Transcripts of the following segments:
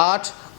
8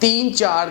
3-4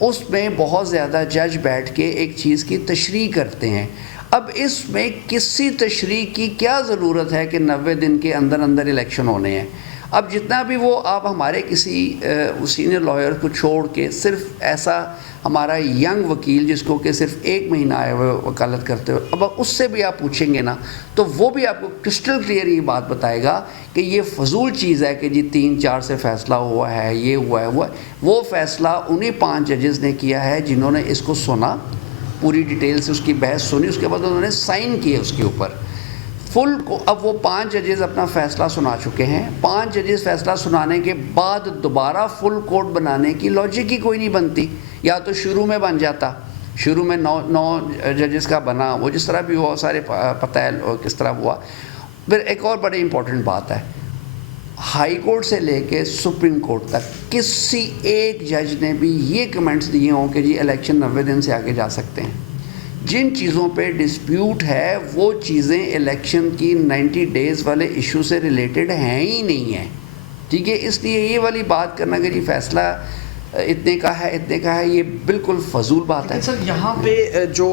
اس میں بہت زیادہ جج بیٹھ کے ایک چیز کی تشریح کرتے ہیں. اب اس میں کسی تشریح کی کیا ضرورت ہے کہ 90 دن کے اندر اندر الیکشن ہونے ہیں؟ اب جتنا بھی وہ آپ ہمارے کسی سینئر لائر کو چھوڑ کے صرف ایسا ہمارا ینگ وکیل جس کو کہ صرف 1 مہینہ آئے ہوئے وکالت کرتے ہوئے، اب اس سے بھی آپ پوچھیں گے نا تو وہ بھی آپ کو کرسٹل کلیئر یہ بات بتائے گا کہ یہ فضول چیز ہے کہ جی 3-4 سے فیصلہ ہوا ہے، یہ ہوا ہے. وہ فیصلہ انہی 5 ججز نے کیا ہے جنہوں نے اس کو سنا، پوری ڈیٹیل سے اس کی بحث سنی، اس کے بعد انہوں نے سائن کیے اس کے اوپر فل کو. اب وہ 5 ججز اپنا فیصلہ سنا چکے ہیں. 5 ججز فیصلہ سنانے کے بعد دوبارہ فل کورٹ بنانے کی لاجک ہی کوئی نہیں بنتی. یا تو شروع میں بن جاتا، شروع میں 9 ججز کا بنا، وہ جس طرح بھی ہوا سارے پتہ ہے کس طرح ہوا. پھر ایک اور بڑی امپورٹنٹ بات ہے، ہائی کورٹ سے لے کے سپریم کورٹ تک کسی ایک جج نے بھی یہ کمنٹس دیے ہوں کہ جی الیکشن 90 دن سے آگے جا سکتے ہیں. جن چیزوں پہ ڈسپیوٹ ہے وہ چیزیں الیکشن کی 90 ڈیز والے ایشو سے ریلیٹڈ ہیں ہی نہیں ہیں. ٹھیک ہے، اس لیے یہ والی بات کرنا کہ جی فیصلہ اتنے کا ہے یہ بالکل فضول بات ہے. سر یہاں پہ جو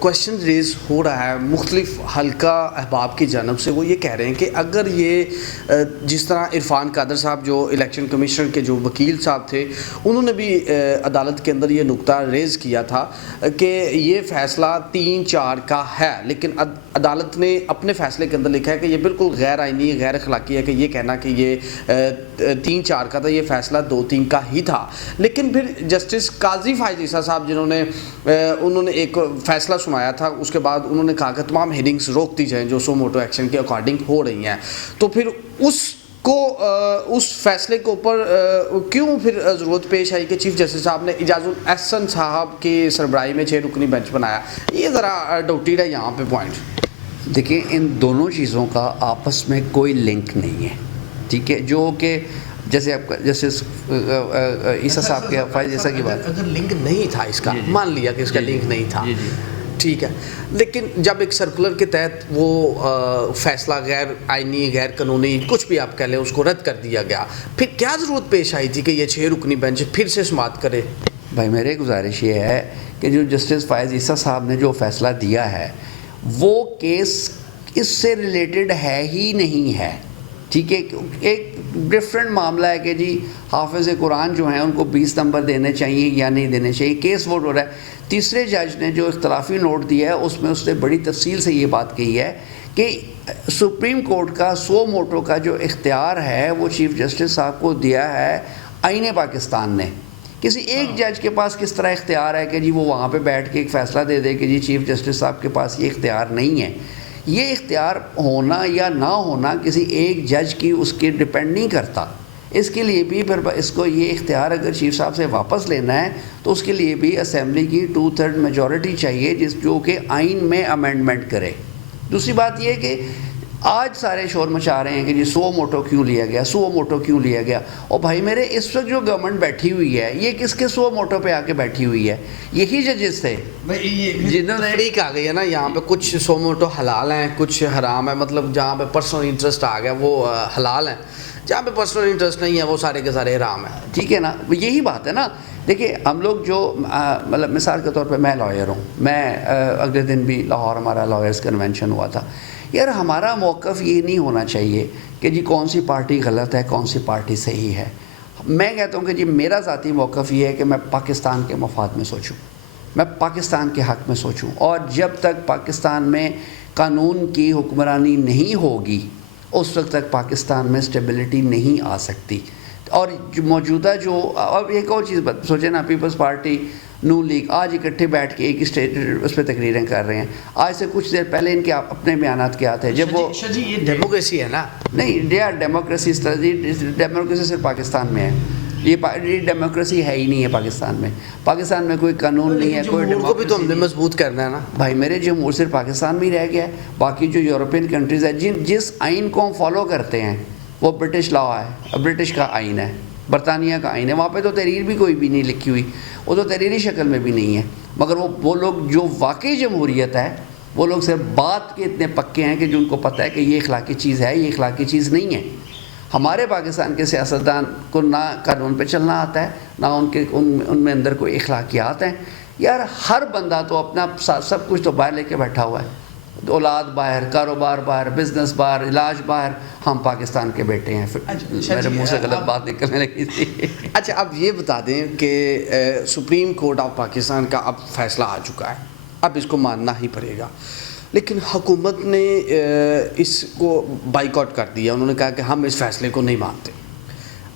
کوشچن ریز ہو رہا ہے مختلف حلقہ احباب کی جانب سے، وہ یہ کہہ رہے ہیں کہ اگر یہ جس طرح عرفان قادر صاحب جو الیکشن کمیشنر کے جو وکیل صاحب تھے انہوں نے بھی عدالت کے اندر یہ نقطہ ریز کیا تھا کہ یہ فیصلہ 3-4 کا ہے، لیکن عدالت نے اپنے فیصلے کے اندر لکھا ہے کہ یہ بالکل غیر آئینی غیر اخلاقی ہے کہ یہ کہنا کہ یہ 3-4 کا تھا، یہ فیصلہ 2-3 کا ہی تھا. لیکن پھر جسٹس قاضی فائز عیسیٰ صاحب انہوں نے ایک فیصلہ سنایا تھا، اس کے بعد انہوں نے کہا کہ تمام ہیرنگز روک دی جائیں جو سو موٹو ایکشن کے اکارڈنگ ہو رہی ہیں. تو پھر اس فیصلے کے اوپر کیوں پھر ضرورت پیش آئی کہ چیف جسٹس صاحب نے اعجاز الاحسن صاحب کی سربراہی میں 6 رکنی بینچ بنایا؟ یہ ذرا ڈاؤٹیڈ ہے یہاں پہ پوائنٹ. دیکھیں ان دونوں چیزوں کا آپس میں کوئی لنک نہیں ہے. ٹھیک ہے، جو کہ جیسے آپ کا جیسے عیسیٰ صاحب کے فائز عیسیٰ کی بات، اگر لنک نہیں تھا اس کا، مان لیا کہ اس کا لنک نہیں تھا، ٹھیک ہے، لیکن جب ایک سرکولر کے تحت وہ فیصلہ غیر آئینی غیر قانونی کچھ بھی آپ کہہ لیں اس کو رد کر دیا گیا، پھر کیا ضرورت پیش آئی تھی کہ یہ 6 رکنی بینچ پھر سے سماعت کرے؟ بھائی میرے گزارش یہ ہے کہ جو جسٹس فائز عیسیٰ صاحب نے جو فیصلہ دیا ہے وہ کیس اس سے ریلیٹڈ ہے ہی نہیں ہے. ٹھیک ہے، ایک ڈفرینٹ معاملہ ہے کہ جی حافظ قرآن جو ہیں ان کو 20 نمبر دینے چاہیے یا نہیں دینے چاہیے، کیس ووٹ ہو رہا ہے. تیسرے جج نے جو اختلافی نوٹ دیا ہے اس میں اس نے بڑی تفصیل سے یہ بات کہی ہے کہ سپریم کورٹ کا سو موٹو کا جو اختیار ہے وہ چیف جسٹس صاحب کو دیا ہے آئین پاکستان نے. کسی ایک جج کے پاس کس طرح اختیار ہے کہ جی وہ وہاں پہ بیٹھ کے ایک فیصلہ دے دے کہ جی چیف جسٹس صاحب کے پاس یہ اختیار نہیں ہے. یہ اختیار ہونا یا نہ ہونا کسی ایک جج کی اس کے ڈپینڈ نہیں کرتا. اس کے لیے بھی پھر اس کو یہ اختیار اگر چیف صاحب سے واپس لینا ہے تو اس کے لیے بھی اسمبلی کی 2/3 میجورٹی چاہیے جو کہ آئین میں امینڈمنٹ کرے. دوسری بات یہ کہ آج سارے شور مچا رہے ہیں کہ جی 100 موٹو کیوں لیا گیا، 100 موٹو کیوں لیا گیا. اور بھائی میرے اس وقت جو گورنمنٹ بیٹھی ہوئی ہے یہ کس کے 100 موٹو پہ آ کے بیٹھی ہوئی ہے؟ یہی ججز تھے جنہوں نے تفریق آ گئی ہے نا یہاں پہ. کچھ 100 موٹو حلال ہیں، کچھ حرام ہے، مطلب جہاں پہ پرسنل انٹرسٹ آ گیا وہ حلال ہیں، جہاں پہ پرسنل انٹرسٹ نہیں ہے وہ سارے کے سارے حرام ہیں. ٹھیک ہے نا، یہی بات ہے نا. دیکھیے ہم لوگ جو مطلب مثال کے طور پہ میں لائر ہوں، میں اگلے دن بھی لاہور ہمارا لائرز کنونشن ہوا تھا. یار ہمارا موقف یہ نہیں ہونا چاہیے کہ جی کون سی پارٹی غلط ہے کون سی پارٹی صحیح ہے. میں کہتا ہوں کہ جی میرا ذاتی موقف یہ ہے کہ میں پاکستان کے مفاد میں سوچوں، میں پاکستان کے حق میں سوچوں. اور جب تک پاکستان میں قانون کی حکمرانی نہیں ہوگی اس وقت تک پاکستان میں اسٹیبلٹی نہیں آ سکتی. اور موجودہ جو اور ایک اور چیز سوچیں نا، پیپلز پارٹی نون لیگ آج اکٹھے بیٹھ کے ایک اسٹیٹ اس پہ تقریریں کر رہے ہیں. آج سے کچھ دیر پہلے ان کے اپنے بیانات کیا تھے جب وہ یہ ڈیموکریسی ہے نا. نہیں ڈیموکریسی اس طرح ڈیموکریسی صرف پاکستان میں ہے. یہ ڈیموکریسی ہے ہی نہیں ہے پاکستان میں. پاکستان میں کوئی قانون نہیں ہے، کوئی جمہور کو بھی تو ہم نے مضبوط کرنا ہے نا. بھائی میرے جمہور صرف پاکستان میں ہی رہ گیا ہے. باقی جو یورپین کنٹریز ہیں جس آئین کو ہم فالو کرتے ہیں وہ برٹش لا ہے، برٹش کا آئین ہے، برطانیہ کا آئین ہے. وہاں پہ تو تحریر بھی کوئی بھی نہیں لکھی ہوئی، وہ تو تحریری شکل میں بھی نہیں ہے. مگر وہ لوگ جو واقعی جمہوریت ہے وہ لوگ صرف بات کے اتنے پکے ہیں کہ جو ان کو پتہ ہے کہ یہ اخلاقی چیز ہے، یہ اخلاقی چیز نہیں ہے. ہمارے پاکستان کے سیاستدان کو نہ قانون پہ چلنا آتا ہے، نہ ان میں اندر کوئی اخلاقیات ہیں. یار ہر بندہ تو اپنا سب کچھ تو باہر لے کے بیٹھا ہوا ہے، اولاد باہر، کاروبار باہر، بزنس باہر، علاج باہر. ہم پاکستان کے بیٹے ہیں. میرے منہ سے غلط بات نکلنے لگی تھی. اچھا اب یہ بتا دیں کہ سپریم کورٹ آف پاکستان کا اب فیصلہ آ چکا ہے، اب اس کو ماننا ہی پڑے گا، لیکن حکومت نے اس کو بائیکاٹ کر دیا. انہوں نے کہا کہ ہم اس فیصلے کو نہیں مانتے.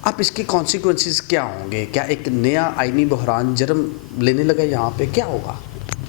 اب اس کے کانسیکوینسز کیا ہوں گے؟ کیا ایک نیا آئینی بحران جنم لینے لگا یہاں پہ؟ کیا ہوگا؟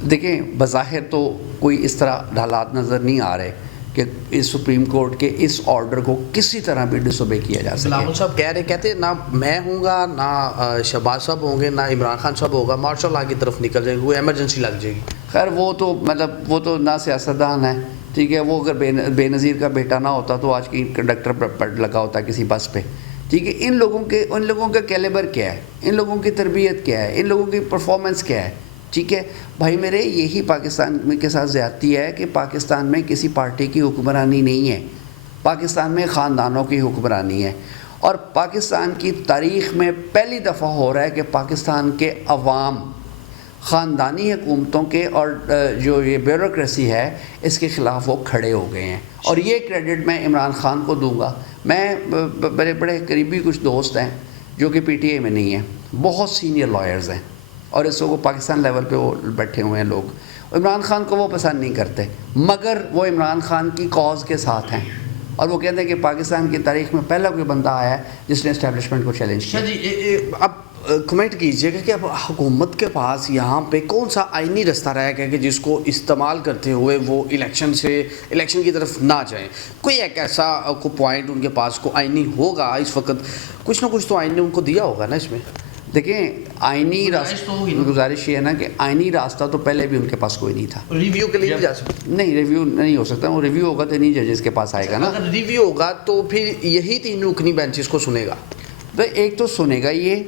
دیکھیں بظاہر تو کوئی اس طرح حالات نظر نہیں آ رہے کہ اس سپریم کورٹ کے اس آرڈر کو کسی طرح بھی ڈس اوبے کیا جا سکے. بلاول صاحب کہتے ہیں نہ میں ہوں گا، نہ شہباز صاحب ہوں گے، نہ عمران خان صاحب ہوگا، مارشل لا کی طرف نکل جائے گی، وہ ایمرجنسی لگ جائے گی. خیر وہ تو نہ سیاستدان ہے، ٹھیک ہے. وہ اگر بے نظیر کا بیٹا نہ ہوتا تو آج کی کنڈکٹر پر لگا ہوتا کسی بس پہ، ٹھیک ہے. ان لوگوں کا کیلیبر کیا ہے، ان لوگوں کی تربیت کیا ہے، ان لوگوں کی پرفارمنس کیا ہے، ٹھیک ہے. بھائی میرے یہی پاکستان کے ساتھ زیادتی ہے کہ پاکستان میں کسی پارٹی کی حکمرانی نہیں ہے، پاکستان میں خاندانوں کی حکمرانی ہے. اور پاکستان کی تاریخ میں پہلی دفعہ ہو رہا ہے کہ پاکستان کے عوام خاندانی حکومتوں کے اور جو یہ بیوروکریسی ہے اس کے خلاف وہ کھڑے ہو گئے ہیں. اور یہ کریڈٹ میں عمران خان کو دوں گا. میں بڑے بڑے قریبی کچھ دوست ہیں جو کہ پی ٹی آئی میں نہیں ہیں، بہت سینئر لائرز ہیں، اور اس کو پاکستان لیول پہ وہ بیٹھے ہوئے ہیں لوگ. عمران خان کو وہ پسند نہیں کرتے، مگر وہ عمران خان کی کاز کے ساتھ ہیں، اور وہ کہتے ہیں کہ پاکستان کی تاریخ میں پہلا کوئی بندہ آیا ہے جس نے اسٹیبلشمنٹ کو چیلنج کیا. جی اب کمنٹ کیجئے گا کہ اب حکومت کے پاس یہاں پہ کون سا آئینی رستہ رہ گیا کہ جس کو استعمال کرتے ہوئے وہ الیکشن کی طرف نہ جائیں. کوئی ایک ایسا کو پوائنٹ ان کے پاس کو آئینی ہوگا اس وقت؟ کچھ نہ کچھ تو آئین نے ان کو دیا ہوگا نا اس میں. دیکھیں آئینی راستہ، گزارش یہ ہے نا کہ آئینی راستہ تو پہلے بھی ان کے پاس کوئی نہیں تھا. ریویو کے لیے نہیں جا سکتے؟ نہیں، ریویو نہیں ہو سکتا. وہ ریویو ہوگا تو نہیں ججز کے پاس آئے گا نا. اگر ریویو ہوگا تو پھر یہی 3 رکنی بینچز کو سنے گا. تو ایک تو سنے گا یہ،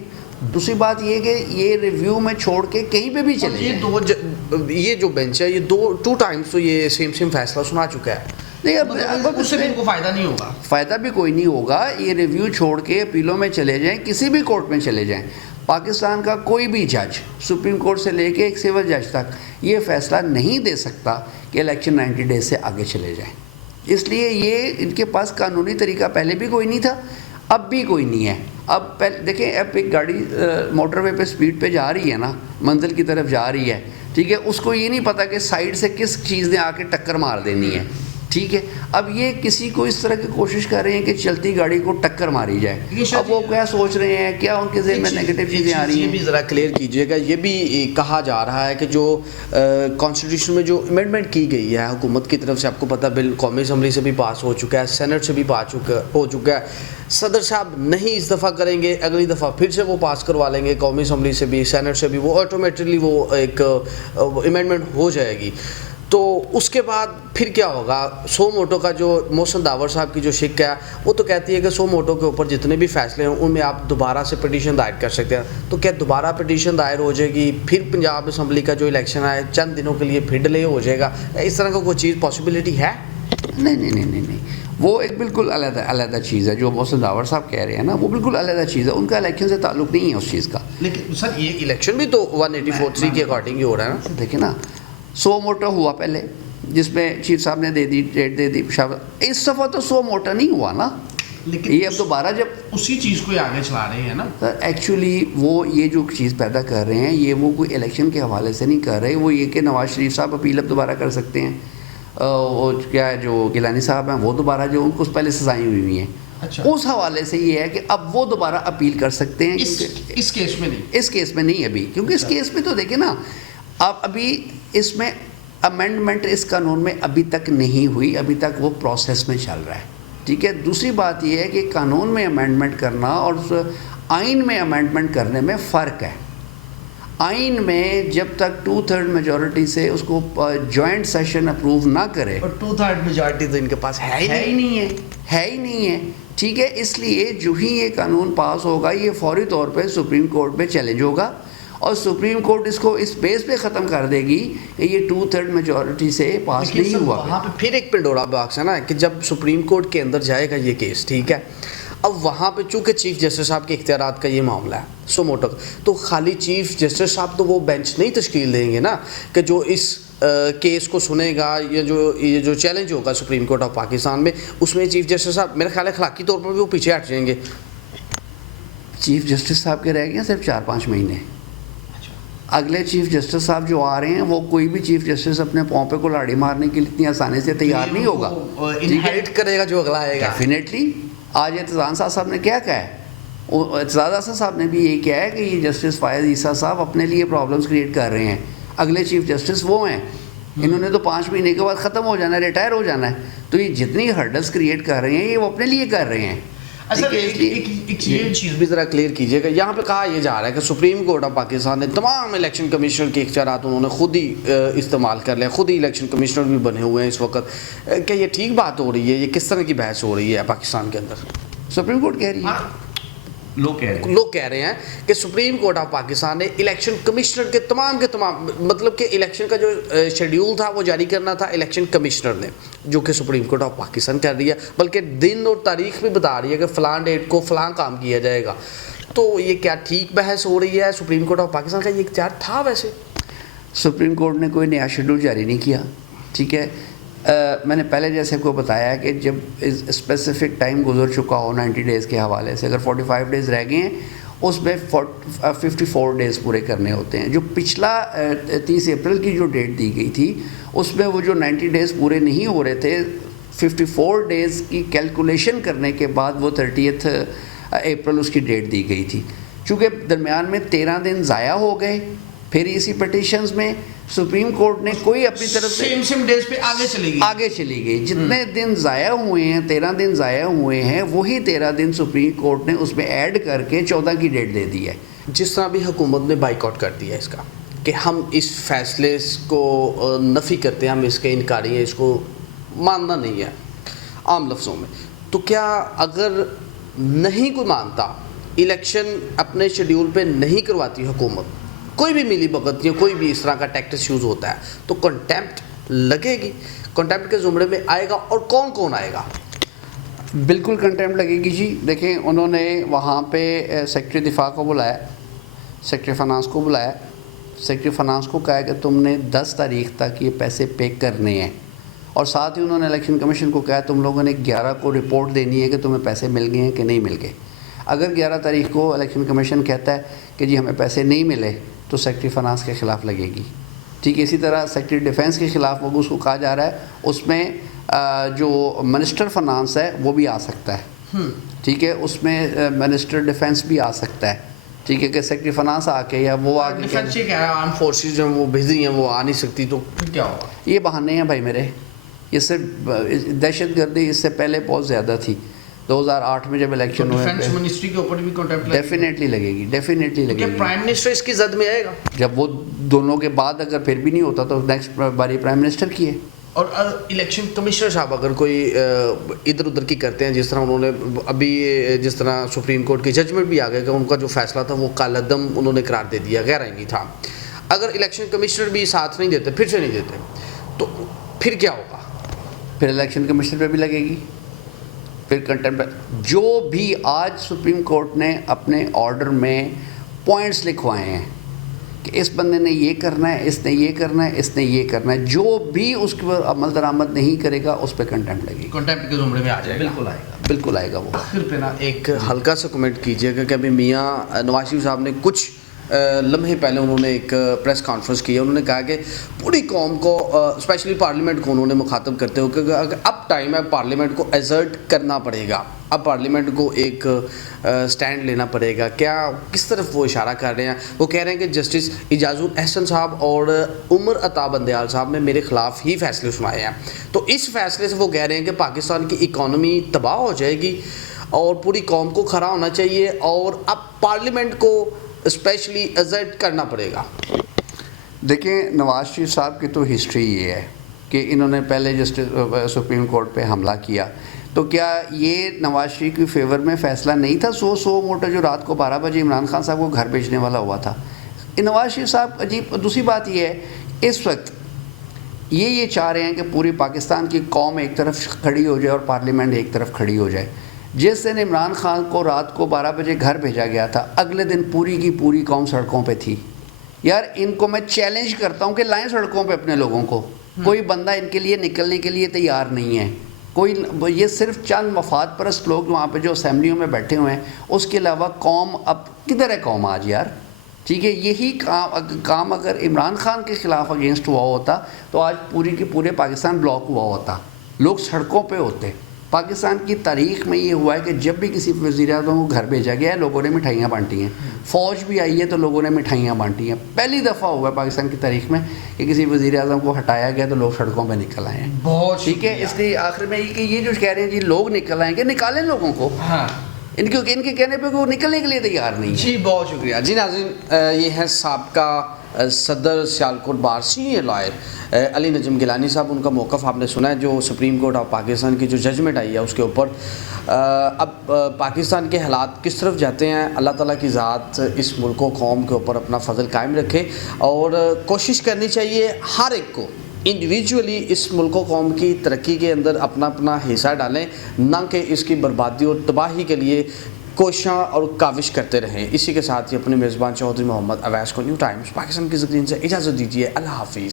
دوسری بات یہ کہ یہ ریویو میں چھوڑ کے کہیں پہ بھی چلے جائیں. یہ جو بینچ ہے یہ 2 ٹائمز تو یہ سیم فیصلہ سنا چکا ہے. نہیں اب اس سے بھی ان کو فائدہ نہیں ہوگا، فائدہ بھی کوئی نہیں ہوگا. یہ ریویو چھوڑ کے اپیلوں میں چلے جائیں، کسی بھی کورٹ میں چلے جائیں. پاکستان کا کوئی بھی جج سپریم کورٹ سے لے کے ایک سول جج تک یہ فیصلہ نہیں دے سکتا کہ الیکشن 90 ڈیز سے آگے چلے جائیں. اس لیے یہ ان کے پاس قانونی طریقہ پہلے بھی کوئی نہیں تھا، اب بھی کوئی نہیں ہے. اب دیکھیں اب ایک گاڑی موٹر وے پہ سپیڈ پہ جا رہی ہے نا، منزل کی طرف جا رہی ہے، ٹھیک ہے. اس کو یہ نہیں پتا کہ سائیڈ سے کس چیز نے آ کے ٹکر مار دینی ہے، ٹھیک ہے. اب یہ کسی کو اس طرح کی کوشش کر رہے ہیں کہ چلتی گاڑی کو ٹکر ماری جائے. اب وہ کیا سوچ رہے ہیں، کیا ان کے ذہن میں نیگیٹو چیزیں آ رہی ہیں؟ یہ بھی ذرا کلیئر کیجئے گا. یہ بھی کہا جا رہا ہے کہ جو کانسٹیٹیوشن میں جو امینڈمنٹ کی گئی ہے حکومت کی طرف سے، آپ کو پتہ بل قومی اسمبلی سے بھی پاس ہو چکا ہے، سینٹ سے بھی ہو چکا ہے. صدر صاحب نہیں اس دفعہ کریں گے، اگلی دفعہ پھر سے وہ پاس کروا لیں گے قومی اسمبلی سے بھی، سینٹ سے بھی، وہ آٹومیٹکلی وہ ایک امینڈمنٹ ہو جائے گی. تو اس کے بعد پھر کیا ہوگا؟ سو موٹو کا جو محسن داور صاحب کی جو شک ہے وہ تو کہتی ہے کہ سو موٹو کے اوپر جتنے بھی فیصلے ہیں ان میں آپ دوبارہ سے پٹیشن دائر کر سکتے ہیں. تو کیا دوبارہ پٹیشن دائر ہو جائے گی؟ پھر پنجاب اسمبلی کا جو الیکشن ہے چند دنوں کے لیے پھر ڈیلے ہو جائے گا؟ اس طرح کا کوئی چیز پاسبلٹی ہے؟ نہیں، وہ ایک بالکل علیحدہ چیز ہے. جو محسن داور صاحب کہہ رہے ہیں نا وہ بالکل علیحدہ چیز ہے، ان کا الیکشن سے تعلق نہیں ہے اس چیز کا. لیکن سر یہ الیکشن بھی تو 184(3) کے اکارڈنگ ہی ہو رہا ہے نا. دیکھیں نا، 100 موٹر ہوا پہلے جس میں چیف صاحب نے دے دی، ڈیٹ دے دی. اس دفعہ تو 100 موٹر نہیں ہوا نا، لیکن یہ اب دوبارہ جب اسی چیز کو آگے چلا رہے ہیں نا. ایکچولی وہ یہ جو چیز پیدا کر رہے ہیں یہ وہ کوئی الیکشن کے حوالے سے نہیں کر رہے. وہ یہ کہ نواز شریف صاحب اپیل اب دوبارہ کر سکتے ہیں. وہ کیا ہے جو گیلانی صاحب ہیں وہ دوبارہ جو ان کو پہلے سزائیں ہوئی ہیں، اس حوالے سے یہ ہے کہ اب وہ دوبارہ اپیل کر سکتے ہیں. اس کیس میں نہیں، اس کیس میں نہیں ابھی، کیونکہ اس کیس میں تو دیکھیں نا آپ ابھی اس میں امینڈمنٹ اس قانون میں ابھی تک نہیں ہوئی، ابھی تک وہ پروسیس میں چل رہا ہے، ٹھیک ہے. دوسری بات یہ ہے کہ قانون میں امینڈمنٹ کرنا اور آئین میں امینڈمنٹ کرنے میں فرق ہے. آئین میں جب تک 2/3 میجورٹی سے اس کو جوائنٹ سیشن اپروو نہ کرے، اور 2/3 میجورٹی تو ان کے پاس ہے ہی نہیں ہے، ٹھیک ہے. اس لیے جو ہی یہ قانون پاس ہوگا یہ فوری طور پہ سپریم کورٹ پہ چیلنج ہوگا، اور سپریم کورٹ اس کو اس بیس پہ ختم کر دے گی کہ یہ 2/3 میجورٹی سے پاس نہیں ہوا. وہاں پہ پھر ایک پنڈورا باکس ہے نا کہ جب سپریم کورٹ کے اندر جائے گا یہ کیس، ٹھیک ہے، اب وہاں پہ چونکہ چیف جسٹس صاحب کے اختیارات کا یہ معاملہ ہے سو موٹو، تو خالی چیف جسٹس صاحب تو وہ بینچ نہیں تشکیل دیں گے نا کہ جو اس کیس کو سنے گا، یہ جو چیلنج ہوگا سپریم کورٹ آف پاکستان میں، اس میں چیف جسٹس صاحب میرا خیال ہے اخلاقی طور پر بھی وہ پیچھے ہٹ جائیں گے. چیف جسٹس صاحب کے رہ گئے ہیں صرف 4-5 مہینے. اگلے چیف جسٹس صاحب جو آ رہے ہیں وہ کوئی بھی چیف جسٹس اپنے پاؤں پہ کلاڑی مارنے کے لیے اتنی آسانی سے تیار نہیں ہوگا. انہیرٹ کرے گا جو اگلا آئے گا ڈیفینیٹلی. آج اعتزاز صاحب نے کیا کہا ہے؟ اعتزاز حسن صاحب نے بھی یہ کیا ہے کہ یہ جسٹس فائز عیسیٰ صاحب اپنے لیے پرابلمس کریٹ کر رہے ہیں. اگلے چیف جسٹس وہ ہیں، انہوں نے تو 5 مہینے کے بعد ختم ہو جانا ہے، ریٹائر ہو جانا ہے. تو یہ جتنی ہرڈلس کریٹ کر رہے ہیں یہ وہ اپنے لیے کر رہے ہیں. ایک یہ چیز بھی ذرا کلیئر کیجیے گا. یہاں پہ کہا یہ جا رہا ہے کہ سپریم کورٹ آف پاکستان نے تمام الیکشن کمیشنر کے اختیارات انہوں نے خود ہی استعمال کر لیا، خود ہی الیکشن کمشنر بھی بنے ہوئے ہیں اس وقت. کیا یہ ٹھیک بات ہو رہی ہے؟ یہ کس طرح کی بحث ہو رہی ہے پاکستان کے اندر؟ سپریم کورٹ کہہ رہی ہے، لوگ کہہ رہے ہیں کہ سپریم کورٹ آف پاکستان نے الیکشن کمشنر کے تمام مطلب کہ الیکشن کا جو شیڈیول تھا وہ جاری کرنا تھا الیکشن کمشنر نے، جو کہ سپریم کورٹ آف پاکستان کر رہی ہے، بلکہ دن اور تاریخ بھی بتا رہی ہے کہ فلاں ڈیٹ کو فلاں کام کیا جائے گا. تو یہ کیا ٹھیک بحث ہو رہی ہے؟ سپریم کورٹ آف پاکستان کا یہ اختیار تھا ویسے؟ سپریم کورٹ نے کوئی نیا شیڈول جاری نہیں کیا. ٹھیک ہے، میں نے پہلے جیسے کو بتایا کہ جب اسپیسیفک ٹائم گزر چکا ہو 90 ڈیز کے حوالے سے، اگر 45 ڈیز رہ گئے ہیں اس میں 54 ڈیز پورے کرنے ہوتے ہیں. جو پچھلا 30 اپریل کی جو ڈیٹ دی گئی تھی اس میں وہ جو 90 ڈیز پورے نہیں ہو رہے تھے، 54 ڈیز کی کیلکولیشن کرنے کے بعد وہ 30 اپریل اس کی ڈیٹ دی گئی تھی. چونکہ درمیان میں 13 دن ضائع ہو گئے، پھر اسی پٹیشنز میں سپریم کورٹ نے کوئی اپنی طرف سے سیم ڈیز پہ آگے چلی گئی. جتنے دن ضائع ہوئے ہیں، 13 دن ضائع ہوئے ہیں، وہی 13 دن سپریم کورٹ نے اس میں ایڈ کر کے 14 کی ڈیٹ دے دی ہے. جس طرح بھی حکومت نے بائیک آؤٹ کر دیا اس کا کہ ہم اس فیصلے کو نفی کرتے ہیں، ہم اس کے انکاری ہیں، اس کو ماننا نہیں ہے عام لفظوں میں. تو کیا اگر نہیں کوئی مانتا، الیکشن اپنے شیڈیول پہ نہیں کرواتی حکومت، کوئی بھی ملی بھگت یا کوئی بھی اس طرح کا ٹیکٹس یوز ہوتا ہے، تو کنٹیمپٹ لگے گی؟ کنٹیمپٹ کے زمرے میں آئے گا اور کون کون آئے گا؟ بالکل کنٹیمپٹ لگے گی جی. دیکھیں انہوں نے وہاں پہ سیکرٹری دفاع کو بلایا، سیکرٹری فنانس کو بلایا، سیکرٹری فنانس کو کہا کہ تم نے 10 تاریخ تک یہ پیسے پے کرنے ہیں، اور ساتھ ہی انہوں نے الیکشن کمیشن کو کہا تم لوگوں نے 11 کو رپورٹ دینی ہے کہ تمہیں پیسے مل گئے ہیں کہ نہیں مل گئے. اگر 11 تاریخ کو الیکشن کمیشن کہتا ہے کہ جی ہمیں پیسے نہیں ملے تو سیکرٹری فنانس کے خلاف لگے گی. ٹھیک ہے، اسی طرح سیکرٹری ڈیفینس کے خلاف وہ اس کو کہا جا رہا ہے، اس میں جو منسٹر فنانس ہے وہ بھی آ سکتا ہے. ٹھیک ہے، اس میں منسٹر ڈیفینس بھی آ سکتا ہے. ٹھیک ہے کہ سیکرٹری فنانس آ کے یا وہ آ کے آرم فورسز جو وہ بھیج رہی ہیں وہ آ نہیں سکتی، تو پھر کیا ہوگا؟ یہ بہانے ہیں بھائی میرے. یہ صرف دہشت گردی اس سے پہلے بہت زیادہ تھی. 2008 میں جب الیکشن ہوئے ڈیفینس منسٹری کے اوپر بھی کنٹیمپٹ ڈیفینیٹلی لگے گی، ڈیفینیٹلی لگے گی. پرائم منسٹر اس کی زد میں آئے گا. جب وہ دونوں کے بعد اگر پھر بھی نہیں ہوتا تو نیکسٹ باری پرائم منسٹر کی ہے. اور الیکشن کمشنر صاحب اگر کوئی ادھر ادھر کی کرتے ہیں، جس طرح انہوں نے ابھی جس طرح سپریم کورٹ کی ججمنٹ بھی آ گئے کہ ان کا جو فیصلہ تھا وہ کالعدم انہوں نے قرار دے دیا، غیر آئینی تھا. اگر الیکشن کمشنر بھی ساتھ نہیں دیتے، پھر سے نہیں دیتے، تو پھر کیا ہوگا؟ پھر الیکشن کمیشن پہ بھی لگے گی، پھر کنٹیمپٹ. جو بھی آج سپریم کورٹ نے اپنے آرڈر میں پوائنٹس لکھوائے ہیں کہ اس بندے نے یہ کرنا ہے، اس نے یہ کرنا ہے، اس نے یہ کرنا ہے، جو بھی اس کے عمل درآمد نہیں کرے گا اس پہ کنٹیمپٹ لگے گی. کنٹیمپٹ کے زمرے میں آ جائے گا. بالکل آئے گا، بالکل آئے گا. وہ آخر پہ نا ایک ہلکا سا کمنٹ کیجیے گا کہ ابھی میاں نواز شریف صاحب نے کچھ لمحے پہلے انہوں نے ایک پریس کانفرنس کی ہے. انہوں نے کہا کہ پوری قوم کو اسپیشلی پارلیمنٹ کو انہوں نے مخاطب کرتے ہو کہ اب ٹائم ہے پارلیمنٹ کو ایزرٹ کرنا پڑے گا، اب پارلیمنٹ کو ایک سٹینڈ لینا پڑے گا. کیا کس طرف وہ اشارہ کر رہے ہیں؟ وہ کہہ رہے ہیں کہ جسٹس اعجاز الاحسن صاحب اور عمر عطا بندیال صاحب نے میرے خلاف ہی فیصلے سنائے ہیں. تو اس فیصلے سے وہ کہہ رہے ہیں کہ پاکستان کی اکانومی تباہ ہو جائے گی اور پوری قوم کو کھڑا ہونا چاہیے اور اب پارلیمنٹ کو اسپیشلی ایزرٹ کرنا پڑے گا. دیکھیں نواز شریف صاحب کی تو ہسٹری یہ ہے کہ انہوں نے پہلے جسٹس سپریم کورٹ پہ حملہ کیا، تو کیا یہ نواز شریف کی فیور میں فیصلہ نہیں تھا 100 موٹر جو رات کو 12 بجے عمران خان صاحب کو گھر بھیجنے والا ہوا تھا؟ نواز شریف صاحب عجیب. دوسری بات یہ ہے اس وقت یہ چاہ رہے ہیں کہ پوری پاکستان کی قوم ایک طرف کھڑی ہو جائے اور پارلیمنٹ ایک طرف کھڑی ہو جائے. جس دن عمران خان کو رات کو 12 بجے گھر بھیجا گیا تھا اگلے دن پوری کی پوری قوم سڑکوں پہ تھی. یار ان کو میں چیلنج کرتا ہوں کہ لائیں سڑکوں پہ اپنے لوگوں کو. کوئی بندہ ان کے لیے نکلنے کے لیے تیار نہیں ہے. کوئی یہ صرف چند مفاد پرست لوگ وہاں پہ جو اسمبلیوں میں بیٹھے ہوئے ہیں, اس کے علاوہ قوم اب کدھر ہے قوم آج یار؟ ٹھیک ہے, یہی کام اگر عمران خان کے خلاف اگینسٹ ہوا ہوتا تو آج پوری کے پورے پاکستان بلاک ہوا ہوتا, لوگ سڑکوں پہ ہوتے. پاکستان کی تاریخ میں یہ ہوا ہے کہ جب بھی کسی وزیر اعظم کو گھر بھیجا گیا ہے لوگوں نے مٹھائیاں بانٹی ہیں. فوج بھی آئی ہے تو لوگوں نے مٹھائیاں بانٹی ہیں. پہلی دفعہ ہوا ہے پاکستان کی تاریخ میں کہ کسی وزیر اعظم کو ہٹایا گیا تو لوگ سڑکوں پہ نکل آئے ہیں. بہت ٹھیک ہے, اس لیے آخر میں یہ جو کہہ رہے ہیں جی لوگ نکل آئیں گے, نکالیں لوگوں کو. ہاں, ان کے کہنے پہ وہ نکلنے کے لیے تیار نہیں ہے. جی بہت شکریہ. جی ناظرین, یہ ہیں سابقہ صدر سیالکوٹ بار سینئر لائر علی نجم گیلانی صاحب. ان کا موقف آپ نے سنا ہے جو سپریم کورٹ آف پاکستان کی جو ججمنٹ آئی ہے اس کے اوپر. اب پاکستان کے حالات کس طرف جاتے ہیں, اللہ تعالیٰ کی ذات اس ملک و قوم کے اوپر اپنا فضل قائم رکھے, اور کوشش کرنی چاہیے ہر ایک کو انڈیویجولی اس ملک و قوم کی ترقی کے اندر اپنا اپنا حصہ ڈالیں, نہ کہ اس کی بربادی اور تباہی کے لیے کوشاں اور کاوش کرتے رہیں. اسی کے ساتھ ہی اپنے میزبان چودھری محمد اویس کو نیو ٹائمز پاکستان کی اسکرین سے اجازت دیجیے. اللہ حافظ.